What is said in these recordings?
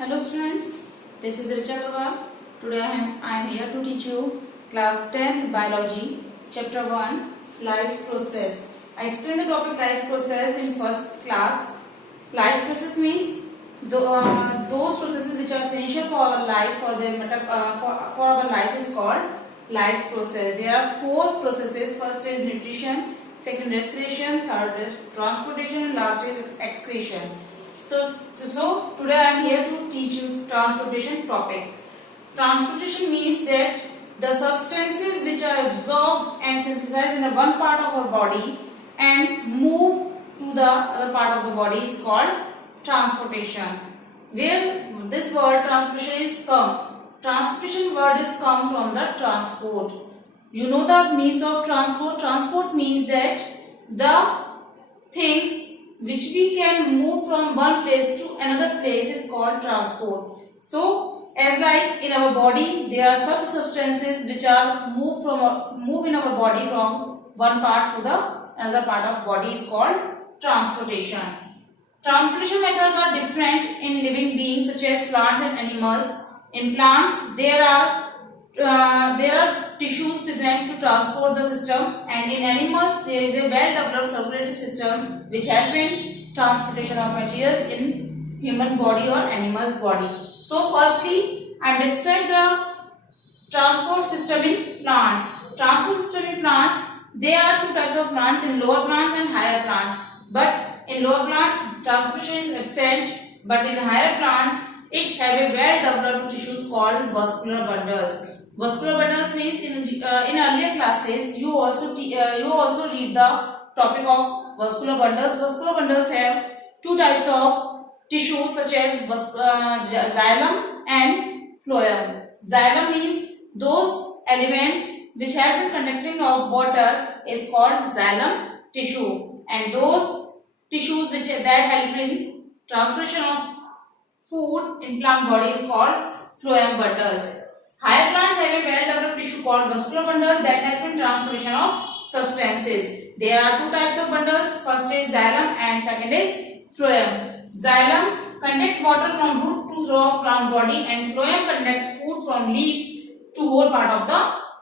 Hello students, this is Richa Agarwal. Today I am here to teach you class 10th biology chapter 1 life process. I explained the topic life process in first class. Life process means those processes which are essential for our life for our life is called life process. There are 4 processes. First is nutrition, second respiration, third is transportation, and last is excretion. So today I am here to teach you transportation topic. Transportation means that the substances which are absorbed and synthesized in one part of our body and move to the other part of the body is called transportation. Where this word transportation is come. Transportation word is come from the transport. You know the means of transport. Transport means that the things which we can move from one place to another place is called transport. So, as like in our body, there are some substances which are move in our body from one part to the another part of body is called transportation. Transportation methods are different in living beings such as plants and animals. In plants, there are tissues present to transport the system, and in animals there is a well-developed circulatory system which helps in transportation of materials in human body or animal's body. So firstly, I describe the transport system in plants. Transport system in plants, there are 2 types of plants, in lower plants and higher plants. But in lower plants, transportation is absent, but in higher plants, it have a well-developed tissues called vascular bundles. Vascular bundles means in earlier classes you also read the topic of vascular bundles. Vascular bundles have 2 types of tissues such as xylem and phloem. Xylem means those elements which help in conducting of water is called xylem tissue, and those tissues which that help in transportation of food in plant body is called phloem bundles. Higher plants have a well-developed tissue called vascular bundles that help in transportation of substances. There are 2 types of bundles. First is xylem and second is phloem. Xylem conduct water from root to through plant body, and phloem conduct food from leaves to whole part of the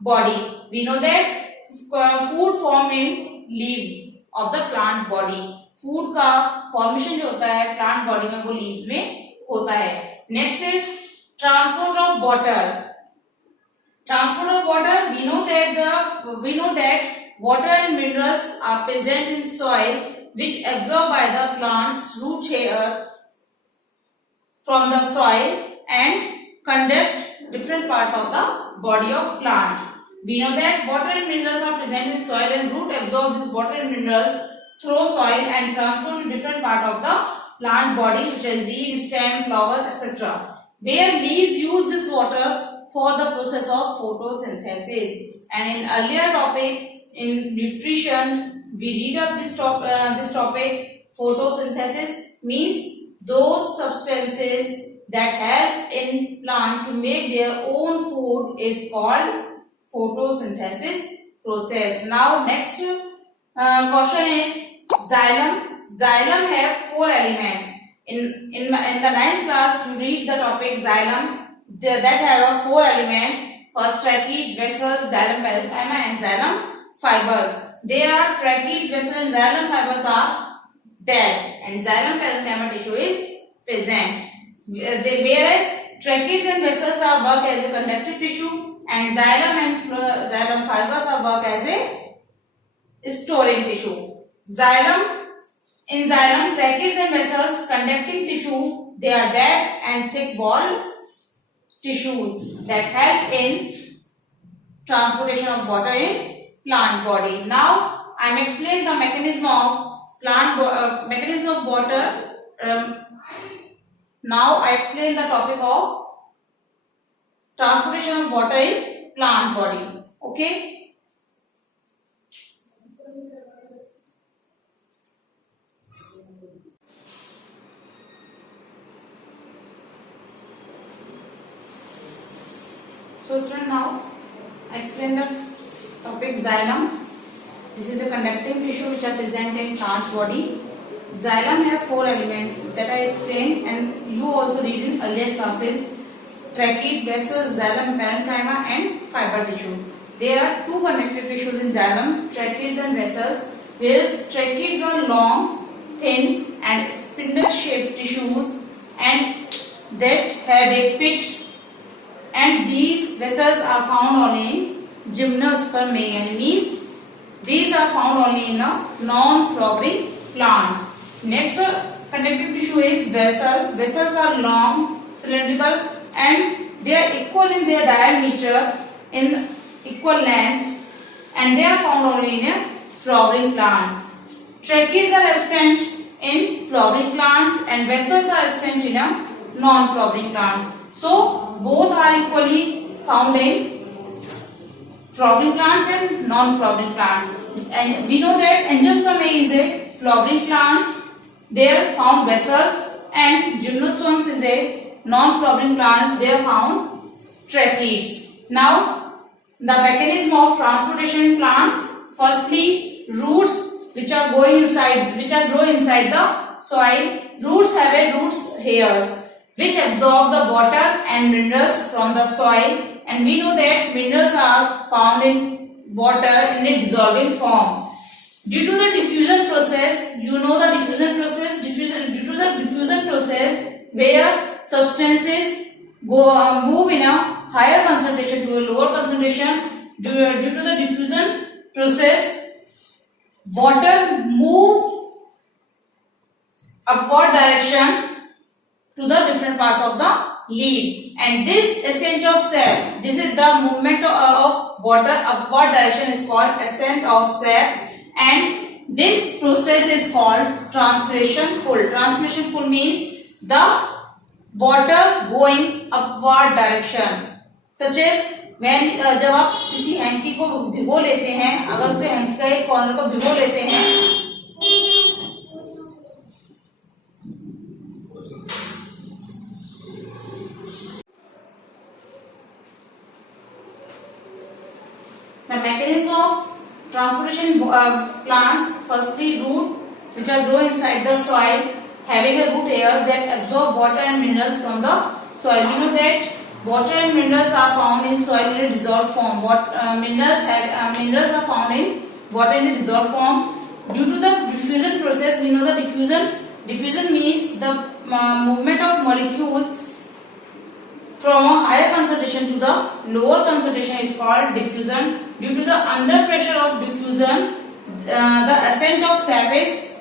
body. We know that food form in leaves of the plant body. Food का formation जो होता है plant body में वो leaves में होता है. Next is transport of water. Transport of water, we know that water and minerals are present in soil which absorbed by the plant's root hair from the soil and conduct different parts of the body of plant. We know that water and minerals are present in soil and root absorb this water and minerals through soil and transport to different part of the plant body such as leaves, stem, flowers, etc. Where leaves use this water for the process of photosynthesis. And in earlier topic in nutrition we read up this topic. Photosynthesis means those substances that help in plant to make their own food is called photosynthesis process. Now next question is xylem. Xylem have 4 elements. In the 9th class you read the topic xylem that have 4 elements. First, tracheids, vessels, xylem parenchyma and xylem fibers. There are tracheids, vessels and xylem fibers are dead and xylem parenchyma tissue is present. Whereas tracheids and vessels are work as a conductive tissue and xylem and xylem fibers are work as a storing tissue. In xylem, tracheids and vessels conducting tissue, they are dead and thick walled tissues that help in transportation of water in plant body. Now I am explaining the mechanism of water. Now I explain the topic of transportation of water in plant body. Okay. So student, now I explain the topic xylem. This is the conducting tissue which are present in plant's body. Xylem have four elements that I explained and you also read in earlier classes. Trachea, vessel, xylem, parenchyma and fiber tissue. There are two connective tissues in xylem, tracheae and vessels, whereas tracheae are long, thin and spindle-shaped tissues and that have a pit, and these vessels are found only in gymnospermae, means these are found only in non-flowering plants. Next connective tissue is vessel. Vessels are long, cylindrical and they are equal in their diameter, in equal lengths, and they are found only in flowering plants. Tracheae are absent in flowering plants and vessels are absent in a non-flowering plant. So both are equally found in flowering plants and non-flowering plants. And we know that angiospermae is a flowering plant. There found vessels, and gymnosperms is a non-flowering plants. They are found tracheae. Now the mechanism of transportation in plants. Firstly, roots which are grow inside the soil. Roots have a roots hairs which absorb the water and minerals from the soil, and we know that minerals are found in water in a dissolving form. Due to the diffusion process, you know the diffusion process. Due to the diffusion process, where substances move in a higher concentration to a lower concentration, due to the diffusion process, water move upward direction to the different parts of the leaf, and this ascent of sap, this is the movement of water upward direction, is called ascent of sap, and this process is called transpiration pull. Transpiration pull means the water going upward direction, such as when जब आप किसी hanky को भिगो लेते हैं, अगर उसके hanky का एक कॉर्नर को भिगो लेते हैं, the mechanism of transportation plants. Firstly, root which are grow inside the soil, having a root hairs that absorb water and minerals from the soil. You know that water and minerals are found in soil in a dissolved form. Minerals are found in water in a dissolved form. Due to the diffusion process, we know the diffusion means the movement of molecules from a higher concentration to the lower concentration is called diffusion. Due to the under pressure of diffusion, the ascent of sap is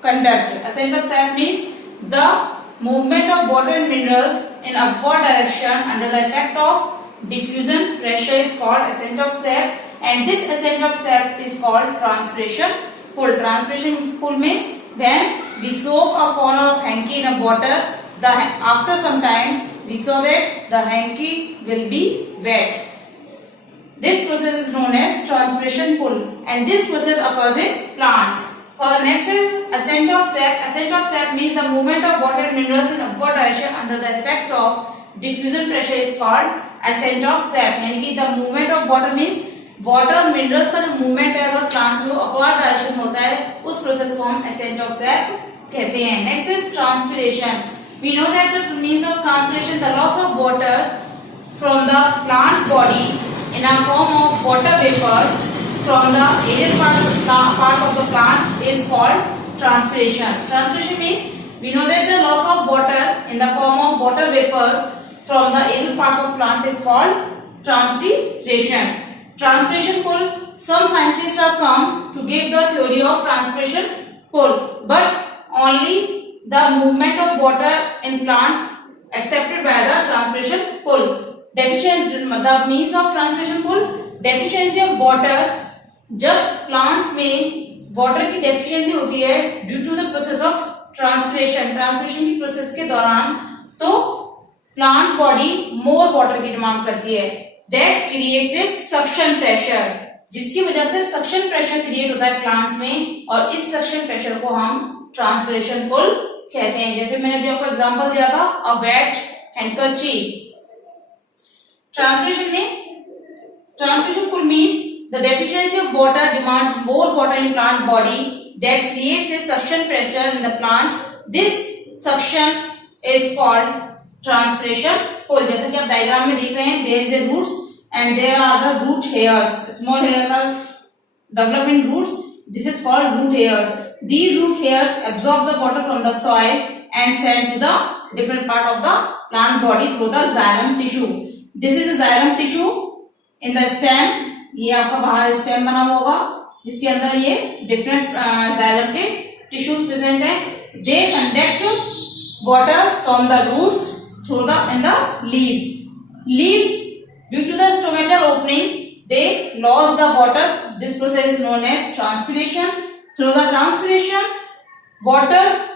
conduct. Ascent of sap means the movement of water and minerals in upward direction under the effect of diffusion pressure is called ascent of sap, and this ascent of sap is called transpiration pull. Transpiration pull means when we soak a corner of hanky in a water, after some time we saw that the hanky will be wet. This process is known as transpiration pull, and this process occurs in plants. For next is ascent of sap. Ascent of sap means the movement of water and minerals in upward direction under the effect of diffusion pressure is called ascent of sap. यानी कि the movement of water means water और minerals का जो movement है अगर plants में upward direction होता है, उस process को हम ascent of sap कहते हैं. Next is transpiration. We know that the means of transpiration, the loss of water from the plant body in a form of water vapors from the aerial parts of the plant is called transpiration. Transpiration means we know that the loss of water in the form of water vapors from the aerial parts of plant is called transpiration. Transpiration pull. Some scientists have come to give the theory of transpiration pull, but only the movement of water in plant accepted by the transpiration pull. Deficiency, the means of transpiration pull, deficiency of water. जब plants में water की deficiency होती है due to the process of transpiration की process के दौरान, तो plant body more water की डिमांड करती है. That creates a suction pressure, जिसकी वजह से सक्शन प्रेशर क्रिएट होता है प्लांट्स में, और इस सक्शन प्रेशर को हम ट्रांसपिरेशन पुल कहते हैं. जैसे मैंने अभी आपको एग्जांपल दिया था, a wet handkerchief. Transpiration pull means the deficiency of water demands more water in plant body that creates a suction pressure in the plant. This suction is called transpiration pull. जैसा कि आप diagram में देख रहे हैं, there is a roots and there are the root hairs. Small hairs are developed in roots. This is called root hairs. These root hairs absorb the water from the soil and send to the different part of the plant body through the xylem tissue. This is the xylem tissue in the stem. ये आपका बाहर stem बना हुआ होगा जिसके अंदर ये different xylem के टिश्यूज प्रेजेंट है. They conduct water from the roots through the in the leaves. Leaves, due to the stomatal opening, they lose the water. This process is known as transpiration. Through the transpiration, water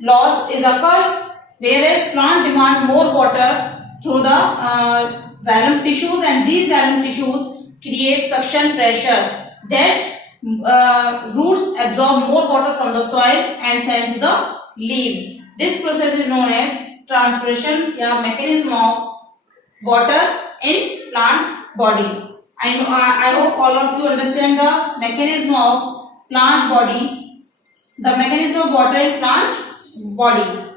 loss is occurs, whereas plant demand more water through the xylem tissues, and these xylem tissues create suction pressure that roots absorb more water from the soil and send to the leaves. This process is known as transpiration, या mechanism of water in plant body. I hope all of you understand the mechanism of plant body, the mechanism of water in plant body.